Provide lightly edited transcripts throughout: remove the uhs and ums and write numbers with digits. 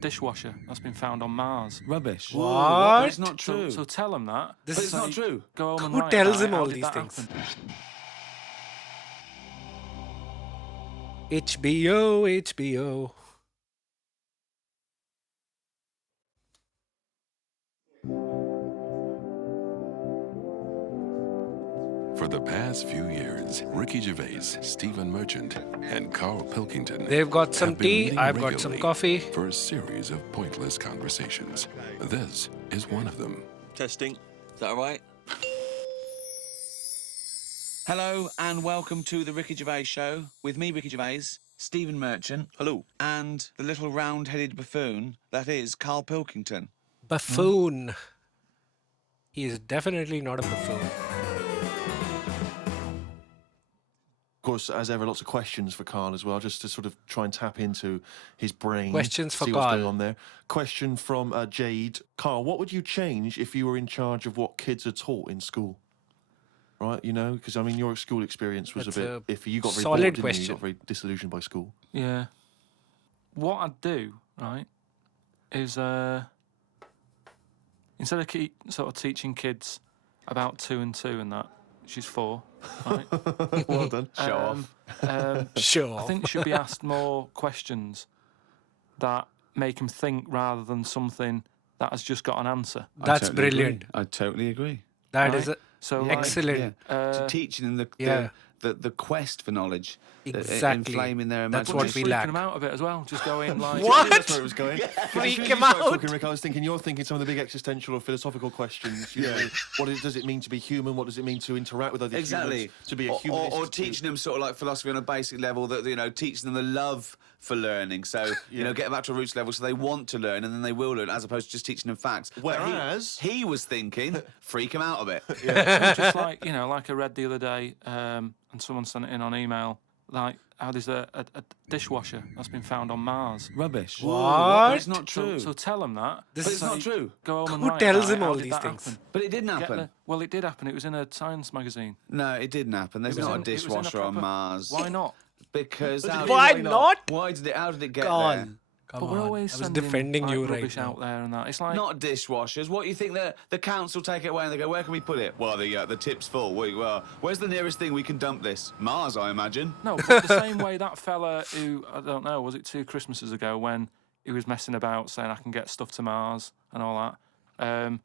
dishwasher that's been found on Mars. Rubbish. What? It's not true. So tell him that. This But is it's not true. Go home and Who write tells about it. him How all did these that things? happen? HBO, HBO. For the past few years, Ricky Gervais, Stephen Merchant, and Karl Pilkington They've got some have been tea, meeting I've got some regularly coffee. for a series of pointless conversations. This is one of them. Testing. Is that all right? Hello and welcome to the Ricky Gervais Show with me, Ricky Gervais, Stephen Merchant. Hello. And the little round-headed buffoon that is Karl Pilkington. Buffoon. He is definitely not a buffoon. Of course, as ever, lots of questions for Karl as well, just to sort of try and tap into his brain. Questions for see what's going Karl. on there. Question from Jade. Karl, what would you change if you were in charge of what kids are taught in school? Right, you know, because I mean, your school experience was That's a bit. If you got very solid bored, didn't you? question. You got very disillusioned by school. Yeah. What I'd do, right, is instead of sort of teaching kids about 2 and 2 and that, she's 4, right? Well done. Show off. Sure. I think should be asked more questions that make them think rather than something that has just got an answer. That's brilliant. I totally agree. That Right? is So excellent. To teaching them yeah. the quest for knowledge. Exactly. Inflaming their That's imagination. what just we freaking lack. them out a bit as well. Just going like, What? That's where it was going. Freak As soon as him you started out. Talking, Rick, I was thinking you're thinking some of the big existential or philosophical questions. You know, does it mean to be human? What does it mean to interact with other Exactly. humans? To be a human. Or teaching them sort of like philosophy on a basic level, that, you know, teaching them the love for learning. So, you know, get them back to a roots level so they want to learn and then they will learn, as opposed to just teaching them facts. But Whereas he was thinking, freak him out a bit. just like, you know, like I read the other day, and someone sent it in on email, like how there's a dishwasher that's been found on Mars. Rubbish. What? It's not true. So tell them that. This But is it's not true. Go home and Who write tells about him it. How all did these that things? happen? But it didn't Get happen. well, it did happen. It was in a science magazine. No, it didn't happen. There's It was not a in- it was in a dishwasher on proper- Mars. Why not? Because Why not? Why did it? How did it get Come there? on. Come But we're on. always I was sending defending like, you right rubbish now. out there and that. It's like Not dishwashers. What do you think the council take it away and they go, where can we put it? Well, the tip's full. Well, where's the nearest thing we can dump this? Mars, I imagine. no, but the same way that fella who I don't know, was it 2 Christmases ago when he was messing about saying I can get stuff to Mars and all that.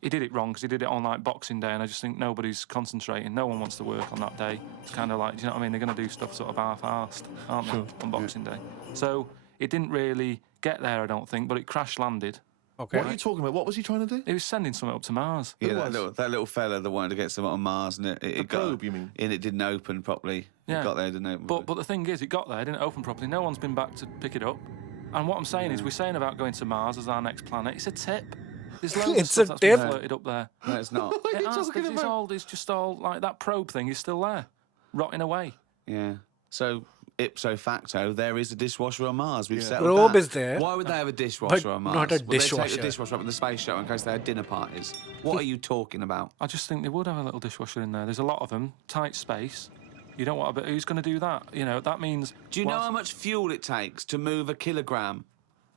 He did it wrong because he did it on like Boxing Day, and I just think nobody's concentrating. No one wants to work on that day. It's kind of like, do you know what I mean? They're going to do stuff sort of half-arsed, aren't they, on Boxing Day? So it didn't really get there, I don't think, but it crash-landed. Okay. what are you talking about? What was he trying to do? He was sending something up to Mars. Yeah, was? that little fella that wanted to get something on Mars, and it got, probe, you mean? And it didn't open properly. Yeah. It got there, didn't open. But the thing is, it got there, it didn't open properly. No one's been back to pick it up. And what I'm saying is, we're saying about going to Mars as our next planet. It's a tip. There's loads It's of a stuff that's been tip? floated up there. no, it's not. What are you It has, talking but about? it's just all like that probe thing is still there, rotting away. Yeah. So ipso facto, there is a dishwasher on Mars. We've settled Probe that. is there, Why would they have a dishwasher but on Mars? not a Would they take dishwasher. the dishwasher up in the space shuttle in case they had dinner parties? What are you talking about? I just think they would have a little dishwasher in there. There's a lot of them, tight space. You don't want a bit. Who's going to do that? You know, that means. Do you know how much fuel it takes to move a kilogram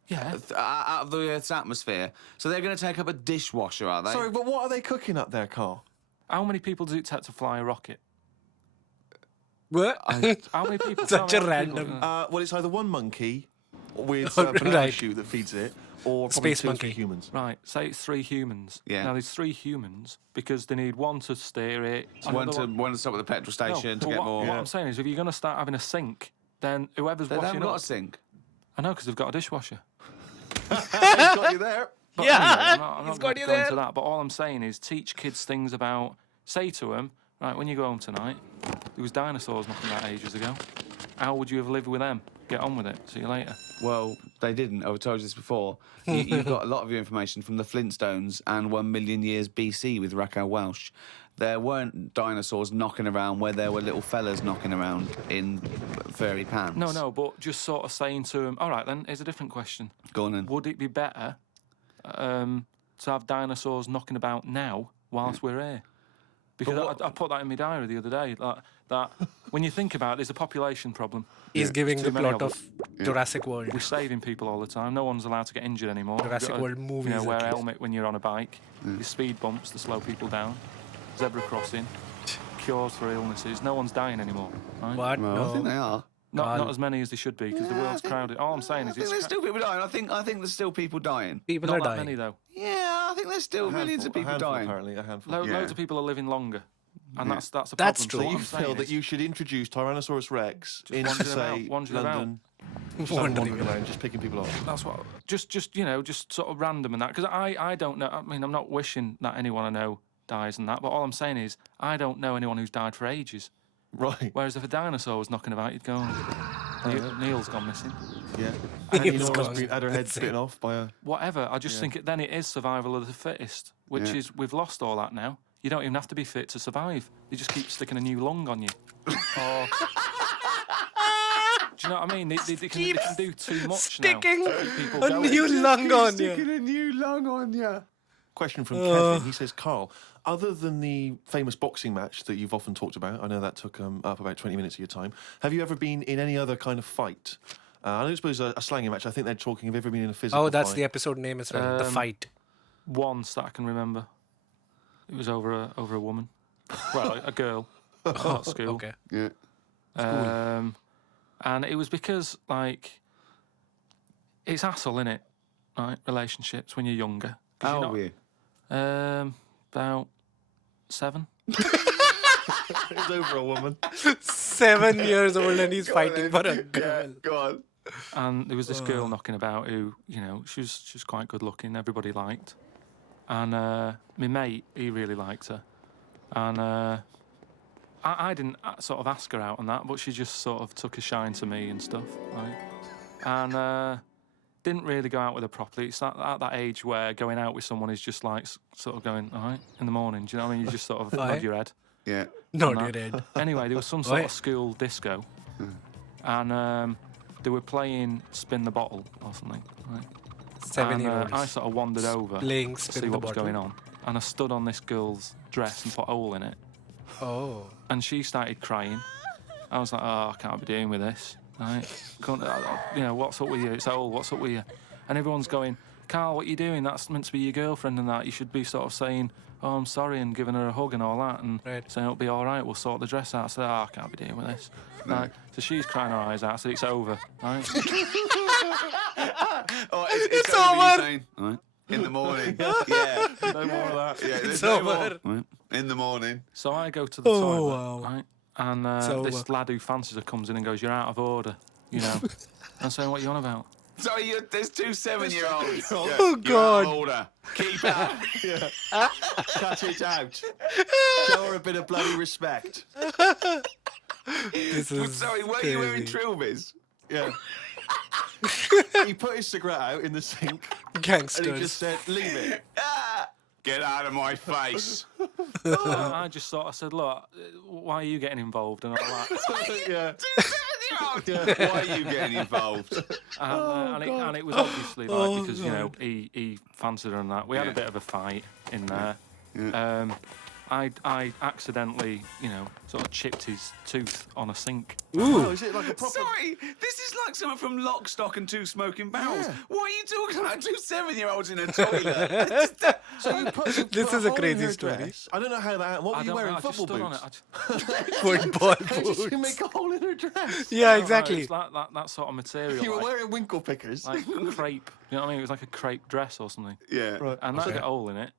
Yeah. out of the Earth's atmosphere? So they're going to take up a dishwasher, are they? Sorry, but what are they cooking up there, Karl? How many people does it take to fly a rocket? What? How many people? Such Tell me a how many people- random- Well, it's either one monkey with Right. a banana shoe that feeds it, or probably Space 2 or 3 monkey. humans. Right, say it's 3 humans. Yeah. Now there's 3 humans because they need one to steer it. one another to stop at the petrol station to but get what, more. What I'm saying is, if you're going to start having a sink, then whoever's They haven't washing got up. a sink. I know, because they've got a dishwasher. He's got you there. But Yeah, anyway, I'm not he's gonna got you go into there. that. But all I'm saying is, teach kids things about. Say to them, right, when you go home tonight, there was dinosaurs knocking about ages ago. How would you have lived with them? Get on with it. See you later. Well, they didn't. I've told you this before. You've got a lot of your information from the Flintstones and 1 million years BC with Raquel Welch. There weren't dinosaurs knocking around where there were little fellas knocking around in furry pants. No, but just sort of saying to them, all right, then, here's a different question. Go on then. Would it be better to have dinosaurs knocking about now whilst we're here? Because But what- I put that in my diary the other day. Like, that when you think about it, there's a population problem. He's giving Too the many plot of of Jurassic World. We're saving people all the time. No one's allowed to get injured anymore. You've Jurassic got to, World movies, You know, wear at a least. helmet when you're on a bike. There's speed bumps to slow people down. Zebra crossing. Cures for illnesses. No one's dying anymore. Right? What? Well, I think No. they are. Not as many as they should be because the world's crowded. All I'm saying I is think it's there's still people dying. I think there's still people dying. People not are that dying. many though. Yeah, I think there's still millions of people dying. Apparently, a handful. Loads of people are living longer, and that's a problem. That's So true. what So you I'm saying feel that is- you should introduce Tyrannosaurus Rex into, wandering say, about, wandering London, just Wandering wandering around, just picking people off. That's what. Just you know, just sort of random and that. Because I don't know. I mean, I'm not wishing that anyone I know dies and that. But all I'm saying is, I don't know anyone who's died for ages. Right. Whereas if a dinosaur was knocking about, you'd go, Neil's gone missing. Yeah. Neil's And Nora's gone been had her head missing. bitten off by a. Whatever. I just think then it is survival of the fittest, which is we've lost all that now. You don't even have to be fit to survive. They just keep sticking a new lung on you. Or, do you know what I mean? They can do too much Sticking now. to keep people a going. new lung on Sticking you. a new lung on you. Question from Kevin. He says, Carl, other than the famous boxing match that you've often talked about, I know that took up about 20 minutes of your time, have you ever been in any other kind of fight? I don't suppose a slanging match. I think they're talking, have you ever been in a physical Oh, that's fight? the episode name as well. The fight. Once that I can remember. It was over a woman. Well, a girl. At school. Okay. Yeah. And it was because, like, it's hassle, innit? Right? Relationships when you're younger. 'Cause How you're old were you? About 7. It was over a woman. 7 years old and he's fighting for a girl. Go on. And there was this girl knocking about who, you know, she was quite good looking, everybody liked. And my mate, he really liked her. And I didn't sort of ask her out and that, but she just sort of took a shine to me and stuff. Right? And didn't really go out with her properly. It's at that age where going out with someone is just like sort of going, all right, in the morning. Do you know what I mean? You just sort of nod your head. Yeah. No, and your that. head. Anyway, there was some sort of school disco. And they were playing Spin the Bottle or something. Right? 7-year-olds. I sort of wandered over Playing to Spin see the what was Bottle. going on. And I stood on this girl's dress and put a hole in it. Oh. And she started crying. I was like, oh, I can't be dealing with this. Right? You know, what's up with you? It's a hole, what's up with you? And everyone's going, Carl, what are you doing? That's meant to be your girlfriend and that. You should be sort of saying, oh, I'm sorry, and giving her a hug and all that. And Right. saying, it'll be all right, we'll sort the dress out. I said, oh, I can't be dealing with this. Right? So she's crying her eyes out. I said, it's over. Right? Oh, It's over. over. You saying, right? In the morning. Yeah. No more of that. Yeah, there's It's no over. more. Right. In the morning. So I go to the Oh, toilet, wow. right? And It's this over. lad who fancies her comes in and goes, you're out of order, you know. I'm saying, what are you on about? Sorry, there's 2 7-year-olds. Oh, God. Order. Keep out. Cut it out. Show her a bit of bloody respect. This is Sorry, were you wearing crazy. trilbies? Yeah. He put his cigarette out in the sink and Gangsters. he just said, leave it. Get out of my face. I just sort of said, look, why are you getting involved and all that? Yeah. 2 7-year-olds. Why are you getting involved? And it was obviously like because you know he fancied her and that. We had a Yeah. bit of a fight in there. Yeah. I accidentally, you know, sort of chipped his tooth on a sink. Oh, is it like a proper... Sorry, this is like someone from Lock, Stock and 2 Smoking Barrels. Yeah. What are you talking about? 2 7-year-olds in a toilet. So you put, This is a hole in crazy her story. dress. I don't know how that... What were I you don't wearing? know, I just Football stood boots? on it. Football How did you boots. make a hole in her dress? Yeah, It exactly. was like that sort of material. You were like, wearing winkle pickers. like crepe. You know what I mean? It was like a crepe dress or something. Yeah. Right. And that had a hole in it.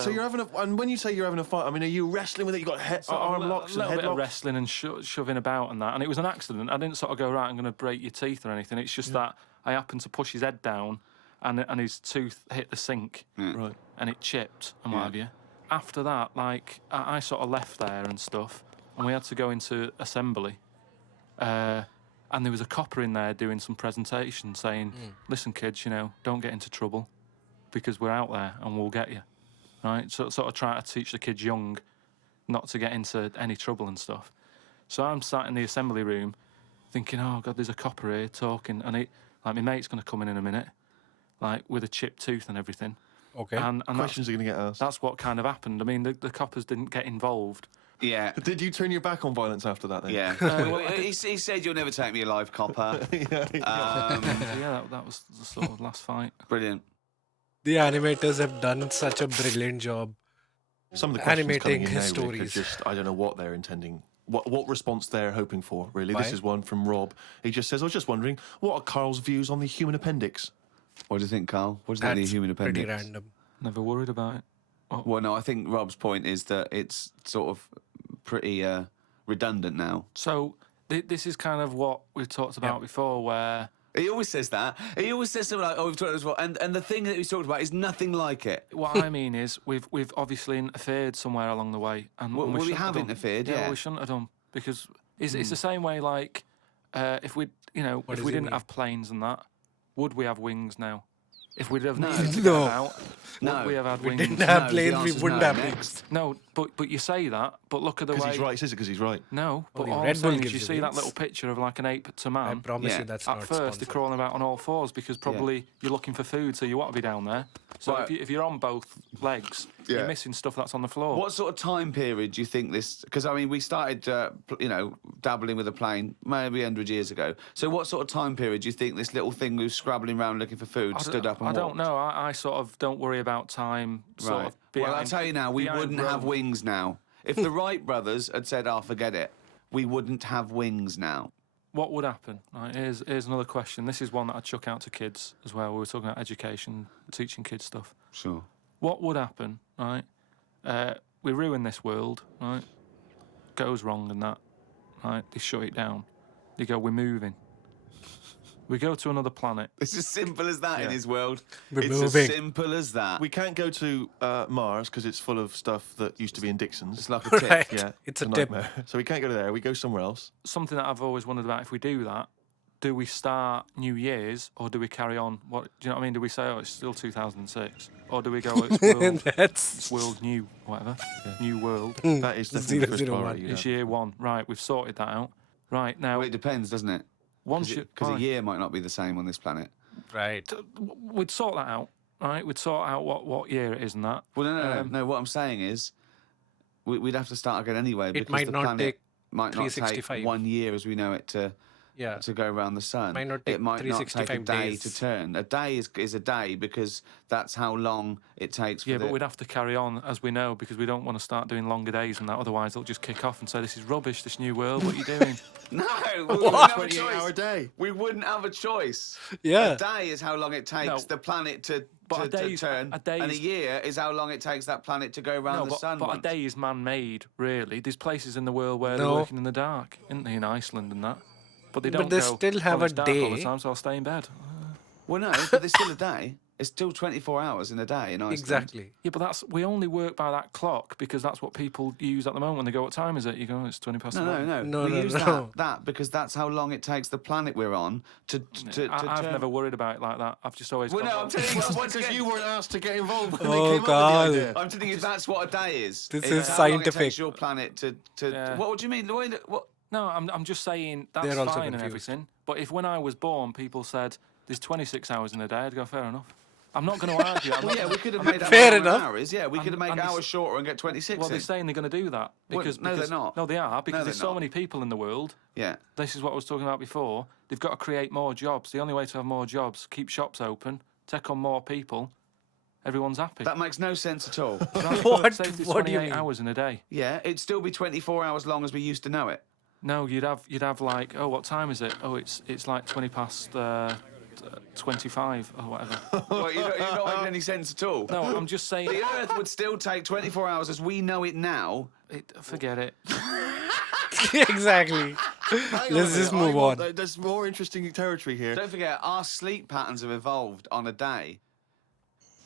So you're having a... And when you say you're having a fight, I mean, are you wrestling with it? You got Sort of arm locks a and little bit of headlocks? wrestling and shoving about and that. And it was an accident. I didn't sort of go, right, I'm going to break your teeth or anything. It's just that I happened to push his head down and his tooth hit the sink Right. and it chipped and what have you. After that, like, I sort of left there and stuff and we had to go into assembly. And there was a copper in there doing some presentation saying, listen, kids, you know, don't get into trouble because we're out there and we'll get you. Right, so sort of try to teach the kids young not to get into any trouble and stuff. So I'm sat in the assembly room thinking, oh God, there's a copper here talking, and like my mate's going to come in a minute, like with a chipped tooth and everything. Okay. And Questions are going to get asked. that's what kind of happened. I mean, the coppers didn't get involved, Yeah. Did you turn your back on violence after that then? Yeah. Well, he said, "You'll never take me alive, copper." So yeah, that was the sort of last fight. Brilliant. The animators have done such a brilliant job. Some of the questions Animating coming in now, Rick, stories. are just, I don't know what they're intending. What response they're hoping for, really. Why? This is one from Rob. He just says, I was just wondering, what are Karl's views on the human appendix? What do you think, Carl? What do you think of That's the human appendix? pretty random. Never worried about it. Well, no, I think Rob's point is that it's sort of pretty redundant now. So this is kind of what we've talked about before, where He always says that. He always says something like, "Oh, we've talked about this before," and the thing that he's talked about is nothing like it. what I mean is we've obviously interfered somewhere along the way, and Well, we shouldn't have done. interfered, yeah. we shouldn't have done, because it's the same way. Like if we, What if does we he didn't mean? have planes and that, would we have wings now? If we'd have No. needed to No. get out, No. would we have had We wings? didn't have No, the planes, we answer's wouldn't no. have Next. wings. No, but you say that, but look at the Because way. he's right. He says it because he's right. No, but Well, all Red I'm Bull saying is gives you you see that wings. little picture of like an ape to I man. promise Yeah. you that's At not first, they're sponsored. crawling about on all fours because probably you're looking for food, so you want to be down there. So Right. if you're on both legs, Yeah. you're missing stuff that's on the floor. What sort of time period do you think this? Because I mean, we started, dabbling with a plane maybe 100 years ago. So, what sort of time period do you think this little thing who's scrabbling around looking for food stood up and I don't walked? know. I sort of don't worry about time. Sort Right. of Well, I'll behind- tell you now, we behind wouldn't have Rome. wings now. If the Wright brothers had said, "Oh, forget it," we wouldn't have wings now. What would happen? Right, here's another question. This is one that I chuck out to kids as well. We were talking about education, teaching kids stuff. Sure. What would happen? Right, we ruin this world. Right, goes wrong and that. Right, they shut it down. They go, we're moving. We go to another planet. It's as simple as that in Yeah. his world. We're it's moving. as simple as that. We can't go to Mars because it's full of stuff that used to be in Dixon's. It's like a tip. Right. Yeah, It's a tip. nightmare. So we can't go there. We go somewhere else. Something that I've always wondered about: if we do that, do we start New Year's or do we carry on? What do you know what I mean? Do we say, oh, it's still 2006, or do we go, it's world, That's world new, whatever, new world? That is definitely the first 001. priority. It's yeah. year one, right? We've sorted that out. Right now, Well, it depends, doesn't it? once you Because a year might not be the same on this planet. right. we'd sort that out, right? We'd sort out what year it is and that. Well, no. What I'm saying is, we'd have to start again anyway. Because might the not planet take might not take 365. 1 year as we know it to Yeah. go around the sun. Might not it take might not take a 365 day days. to turn. A day is a day because that's how long it takes. For Yeah, but the- we'd have to carry on as we know because we don't want to start doing longer days and that. Otherwise, they'll just kick off and say, "This is rubbish. This new world. What are you doing?" no, we wouldn't have a 28-hour choice. day. We wouldn't have a choice. Yeah. A day is how long it takes No. the planet to But to a day's- turn, a day's- and a year is how long it takes that planet to go around No, the sun. but a once. day is man-made, really. There's places in the world where they're No. working in the dark, isn't there, in Iceland and that? But they But don't they go, still have "Oh, it's a dark all the day." time, so I'll stay in bed. Well, no, but there's still a day. It's still 24 hours in a day in Iceland. Exactly. Yeah, but we only work by that clock because that's what people use at the moment when they go, "What time is it?" You go, "It's 20 past No, 11." no, no. No, we no, use no. that because that's how long it takes the planet we're on to I've turn. never worried about it like that. I've just always Well, gone, no, I'm telling you, once Because again, you weren't asked to get involved when Oh, they came up God. with the idea. I'm telling you that's what a day is. This It's is how long it scientific. takes your planet to. Yeah. What do you mean? The way that, what? No, I'm just saying that's They're also fine and confused. everything. But if when I was born, people said there's 26 hours in a day, I'd go, fair enough. I'm not going to argue. Well, yeah, we could have made that Fair hour enough. hours. Yeah, we could have made and hours shorter and get 26 Well, they're in. saying they're going to do that Well, because no, they're because- not. No, they are because they're there's so not. many people in the world. Yeah. This is what I was talking about before. They've got to create more jobs. The only way to have more jobs, keep shops open, take on more people. Everyone's happy. That makes no sense at all. Right? What? Say if there's What do you 28 mean? hours in a day. Yeah, it'd still be 24 hours long as we used to know it. No, you'd have like, oh, what time is it? Oh, it's like 20 past 25 or whatever. Well, you're not making any sense at all. No, I'm just saying. The Earth would still take 24 hours as we know it now. Forget it. Exactly. Hang on Let's a just minute, move on. There's more interesting territory here. Don't forget, our sleep patterns have evolved on a day.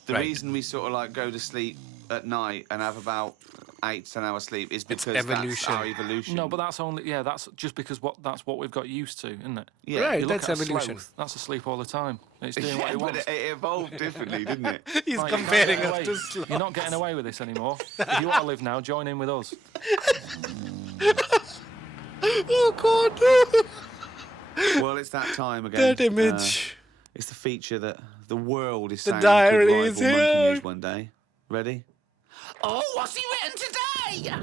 The Right. reason we sort of like go to sleep at night and have about 8 to 10 hours sleep is because evolution. that's our evolution. No, but that's just because that's what we've got used to, isn't it? yeah. Right. You look That's at a evolution. sloth, that's asleep all the time. It's doing what Yeah, it but wants. it evolved differently, didn't it? He's Right, you're not comparing getting us away- to sloth. You're not getting away with this anymore. If you want to live now, join in with us. Oh, God. Well, it's that time again. That image. It's the feature that the world is The saying diary could is rival Monkey here. News one day. Ready? Oh, what's he written today?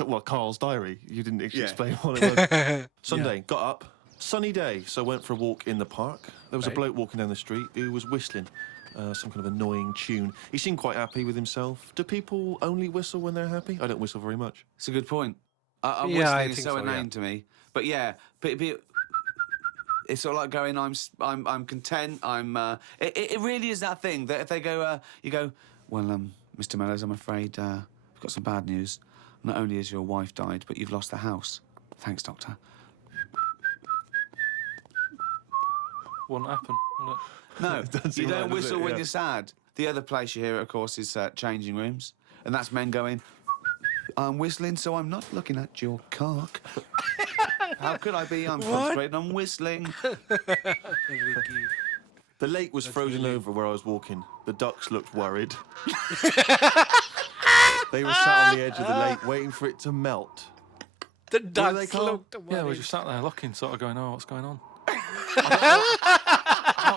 Well, Carl's diary. You didn't actually Yeah. explain what it was. Sunday, got up, sunny day, so went for a walk in the park. There was a Right. bloke walking down the street who was whistling some kind of annoying tune. He seemed quite happy with himself. Do people only whistle when they're happy? I don't whistle very much. It's a good point. Yeah, Whistling I is think so so, yeah. inane to me. But yeah, it's sort of like going, I'm content. It really is that thing that if they go, you go, well, Mr. Mellows, I'm afraid I've got some bad news. Not only has your wife died, but you've lost the house. Thanks, doctor. Wouldn't happen. Would it? No, doesn't you seem don't right, does whistle it? when Yeah. you're sad. The other place you hear it, of course, is changing rooms. And that's men going, I'm whistling, so I'm not looking at your cock. How could I be? I'm concentrating on whistling. Ricky. The lake was frozen over where I was walking. The ducks looked worried. They were sat on the edge of the lake waiting for it to melt. The they ducks call? looked Yeah, we worried. just sat there looking, sort of going, "Oh, what's going on?"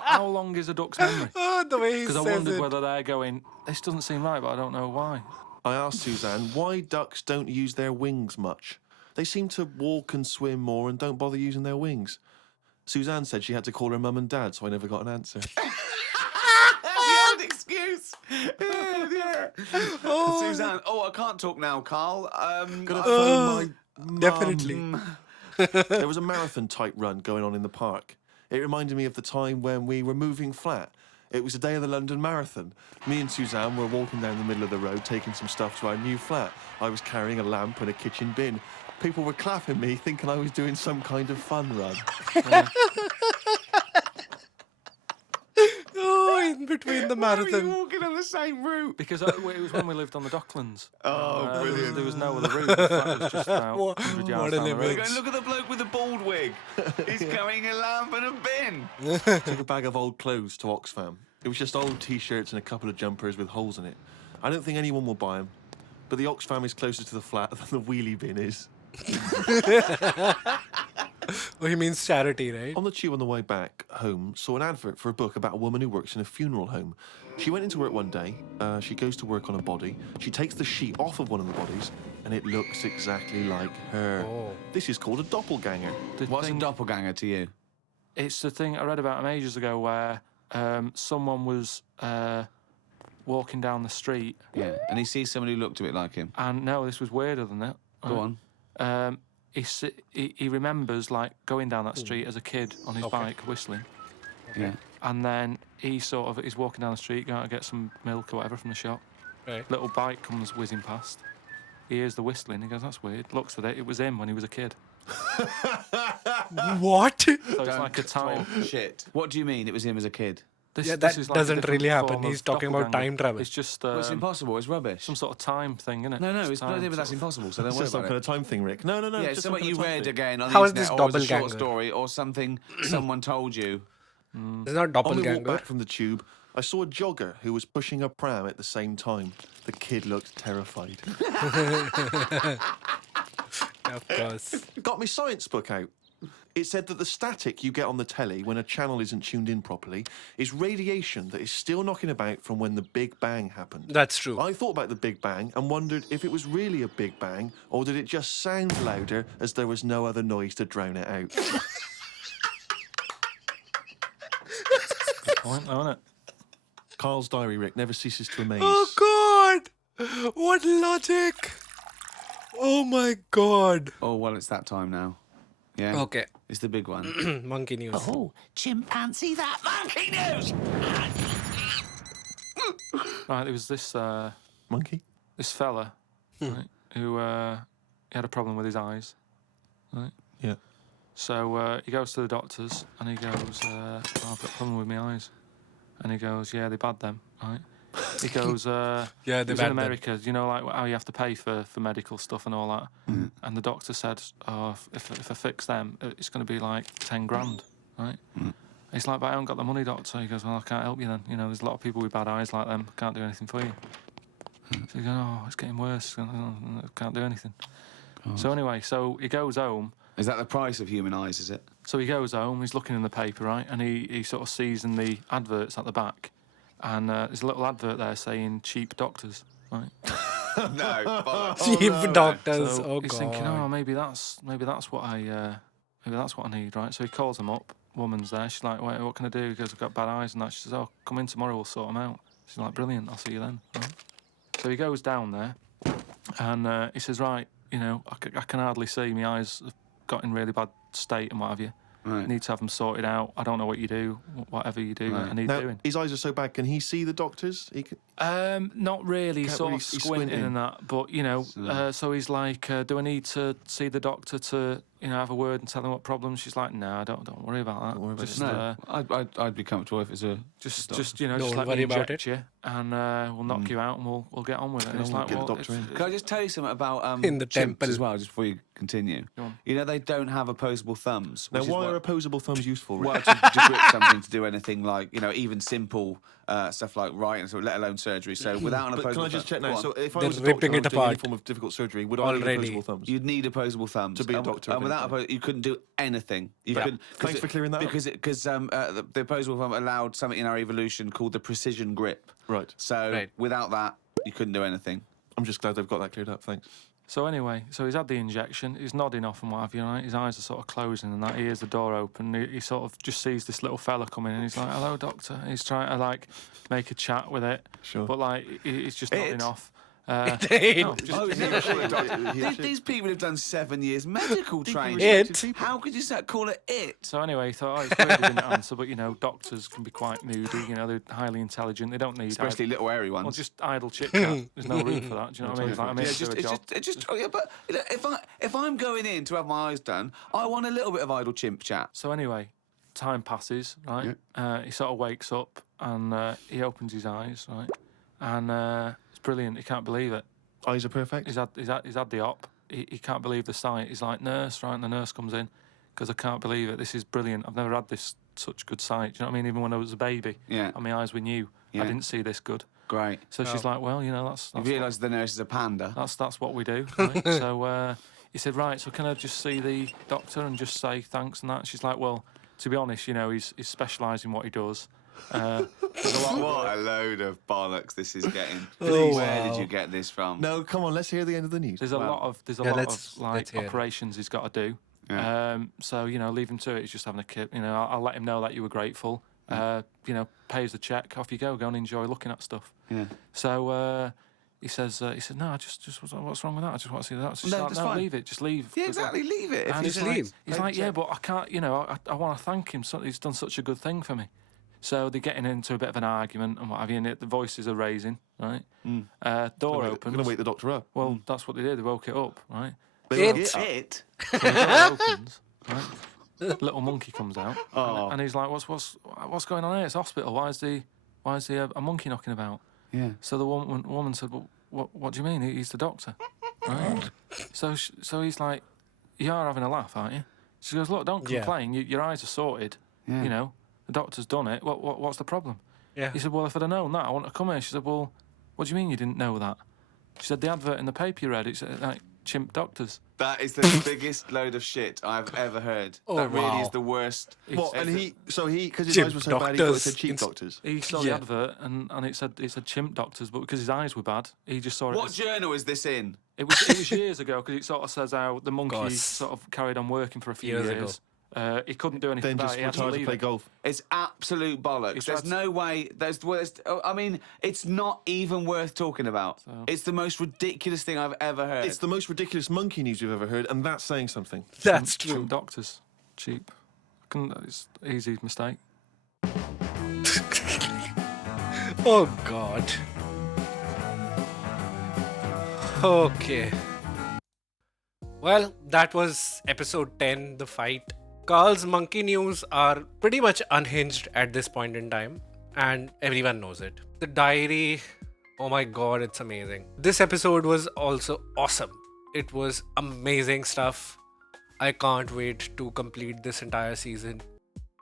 how long is a duck's memory? Oh, the way he Because says I wondered it. whether they're going, "This doesn't seem right," but I don't know why. I asked Suzanne why ducks don't use their wings much. They seem to walk and swim more and don't bother using their wings. Suzanne said she had to call her mum and dad, so I never got an answer. The old excuse. Yeah. Suzanne, I can't talk now, Carl. Gonna phone my mum. Definitely. There was a marathon type run going on in the park. It reminded me of the time when we were moving flat. It was the day of the London Marathon. Me and Suzanne were walking down the middle of the road taking some stuff to our new flat. I was carrying a lamp and a kitchen bin. People were clapping me, thinking I was doing some kind of fun run. Oh, in between the Why were you marathon. walking on the same route? Because it was when we lived on the Docklands. Oh, brilliant. There was no other route. The flat was just about What- 100 what yards an down the road. image. Look at the bloke with the bald wig. He's carrying a lamp and a bin. Took a bag of old clothes to Oxfam. It was just old T-shirts and a couple of jumpers with holes in it. I don't think anyone will buy them, but the Oxfam is closer to the flat than the wheelie bin is. Oh, he means charity, right? On the tube on the way back home, saw an advert for a book about a woman who works in a funeral home. She went into work one day, she goes to work on a body, she takes the sheet off of one of the bodies, and it looks exactly like her. Oh. This is called a doppelganger. What's a doppelganger to you? It's the thing I read about them ages ago where someone was walking down the street, Yeah, and he sees someone who looked a bit like him. and no, this was weirder than that. Go on. He remembers like going down that street as a kid on his bike whistling, Yeah. and then he's walking down the street going to get some milk or whatever from the shop. Right. Little bike comes whizzing past. He hears the whistling. He goes, "That's weird." Looks at it. It was him when he was a kid. What? So it's like a time. Shit. What do you mean it was him as a kid? This, Yeah, this that is like a doesn't different really happen. form of He's talking about doppelganger. time travel. It's just Well, it's impossible. It's rubbish. some sort of time thing, isn't it? No, Just it's time, not even that's sort of- impossible, so don't It's worry just some about kind it. of time thing, Rick. No, Yeah, just it's something some you kind of time read thing. again on How the is this internet, or it was a short doppelganger? story, or something someone told you. It's not On the walk doppelganger. back from the tube, I saw a jogger who was pushing a pram at the same time. The kid looked terrified. Of course. Got my science book out. It said that the static you get on the telly when a channel isn't tuned in properly is radiation that is still knocking about from when the Big Bang happened. That's true. I thought about the Big Bang and wondered if it was really a Big Bang or did it just sound louder as there was no other noise to drown it out. Good point, though, isn't it? Carl's diary, Rick, never ceases to amaze. Oh, God! What logic! Oh, my God. Oh, well, it's that time now. Yeah? Okay. It's the big one. Monkey news. Oh, chimpanzee that monkey news! Right, there was this Monkey? this fella right, who he had a problem with his eyes. Right. Yeah. So he goes to the doctors and he goes, "Oh, I've got a problem with my eyes." And he goes, "Yeah, they're bad then." Right. He goes, Yeah, he they're was in bad then. America, you know, like how you have to pay for medical stuff and all that. And the doctor said, "Oh, if I fix them, it's going to be like 10 grand, right?" He's like, "But I haven't got the money, doctor." He goes, "Well, I can't help you then. You know, there's a lot of people with bad eyes like them. Can't do anything for you." So he goes, "Oh, it's getting worse. I can't do anything." So anyway, so he goes home. Is that the price of human eyes, is it? So he goes home, he's looking in the paper, right? And he sort of sees in the adverts at the back, and there's a little advert there saying cheap doctors, right? No, bollocks. Cheap doctors. So Oh he's god. thinking, oh, maybe that's what I need, right? So he calls them up. Woman's there. She's like, wait, what can I do? He goes, I've got bad eyes and that. She says, oh, come in tomorrow. We'll sort them out. She's like, brilliant. I'll see you then. Right? So he goes down there, and he says, right, you know, I can hardly see. My eyes have got in really bad state and what have you. Right. Need to have them sorted out. I don't know what you do. Whatever you do, Right. I need Now, doing. his eyes are so bad. Can he see the doctors? He can... Not really. Can't Sort really- of he's squinting squinting. and that. But you know, so he's like, do I need to see the doctor to, you know, have a word and tell him what problems? She's like, no, don't worry about that. Don't worry about just, No, I'd be comfortable if it's a... just you know, Don't just let worry me about inject you, and we'll knock you out, and we'll get on with it. And it's like, Get the well, doctor in. Can I just tell you something about In the chimps temple. as well, just before you continue? Go on. You know, they don't have opposable thumbs. Now, which is why what- are opposable thumbs useful? Rick? Well, to grip something, to do anything like, you know, even simple stuff like writing, so let alone surgery. So without an But opposable can I just check thumb- now? go on. So if I They're was a doctor ripping and I was it doing any apart. form of difficult surgery, would I need Already. opposable thumbs? You'd need opposable thumbs To be a And- doctor, And without evidently. you couldn't do anything. You Yeah. couldn't. Thanks for clearing that up. Because the opposable thumb allowed something in our evolution called the precision grip. Right. So Right. without that, you couldn't do anything. I'm just glad they've got that cleared up. Thanks. So anyway, so he's had the injection. He's nodding off and what have you. Right? His eyes are sort of closing, and that he hears the door open. He sort of just sees this little fella coming, and he's like, "Hello, doctor." And he's trying to like make a chat with it, Sure. but like he's just nodding It? off. It? No, just, Oh, Yeah, these people have done 7 years medical training. It? How could you call it it? So anyway, he thought, oh, it's weird he didn't answer, but you know, doctors can be quite moody. You know, they're highly intelligent. They don't need Especially little airy ones. well, just idle chit chat. There's no room for that. Do you know what I mean? It's like, I'm here Yeah, to do a job. oh, yeah, but you know, if I'm going in to have my eyes done, I want a little bit of idle chimp chat. So anyway, time passes, right? He sort of wakes up and he opens his eyes, right? And it's brilliant. He can't believe it. Eyes are perfect. He's had the op. He can't believe the sight. He's like, nurse, right? And the nurse comes in because I can't believe it. This is brilliant. I've never had this such good sight. Do you know what I mean? Even when I was a baby, Yeah. and my eyes were new, Yeah. I didn't see this good. Great. So she's like, well, you know, that's You realise the nurse is a panda. that's what we do. Right? So he said, right, so can I just see the doctor and just say thanks and that? She's like, well, to be honest, you know, he's specialised in what he does. There's a lot What a load of bollocks this is getting. Oh, Where wow. did you get this from? No, come on. Let's hear the end of the news. There's a Well, lot of yeah, like let's hear it. operations he's got to do. Yeah. So you know, leave him to it. He's just having a kip. You know, I'll let him know that you were grateful. You know, pays the check. Off you go. Go and enjoy looking at stuff. Yeah. So he said, no, just what's wrong with that? I just want to see that. She's No, like, that's no, fine. leave it. Just leave. Yeah, exactly. Leave it. If And you he's just like, leave. He's like, yeah, but I can't. You know, I want to thank him. So he's done such a good thing for me. So they're getting into a bit of an argument and what have you. And the voices are raising. Right. Door I'm opens. going to wake the doctor up. Well, that's what they did. They woke it up. Right. They woke It- up. it. So the door opens, right? Little monkey comes out, Oh. and he's like, "What's going on here? It's a hospital. Why is a monkey knocking about?" Yeah. So the woman said, "Well, what do you mean? He's the doctor." Right? So he's like, "You are having a laugh, aren't you?" She goes, "Look, don't Yeah. complain. Your eyes are sorted. Yeah. You know, the doctor's done it. What's the problem?" Yeah. He said, "Well, if I'd have known that, I wouldn't have come here." She said, "Well, what do you mean you didn't know that?" She said, "The advert in the paper you read, it's like chimp doctors." That is the biggest load of shit I've ever heard. Oh, that really wow. is the worst. What? And because his Chimp eyes were so bad, he thought it doctors. said cheap It's- doctors. He saw Yeah. the advert and it said chimp doctors, but because his eyes were bad, he just saw it. What as- journal is this in? it was years ago because it sort of says how the monkey Gosh. sort of carried on working for a few Years years. He couldn't do anything Then about just it. He had to retired to leave play it. golf. It's absolute bollocks. It's There's abs- no way. I mean, it's not even worth talking about. It's the most ridiculous thing I've ever heard. It's the most ridiculous monkey news you've ever heard, and that's saying something. That's Chimp true. doctors, cheap. It's easy mistake. Oh God. Okay. Well, that was episode 10, The Fight. Karl's monkey news are pretty much unhinged at this point in time, and everyone knows it. The diary, oh my god, it's amazing. This episode was also awesome. It was amazing stuff. I can't wait to complete this entire season.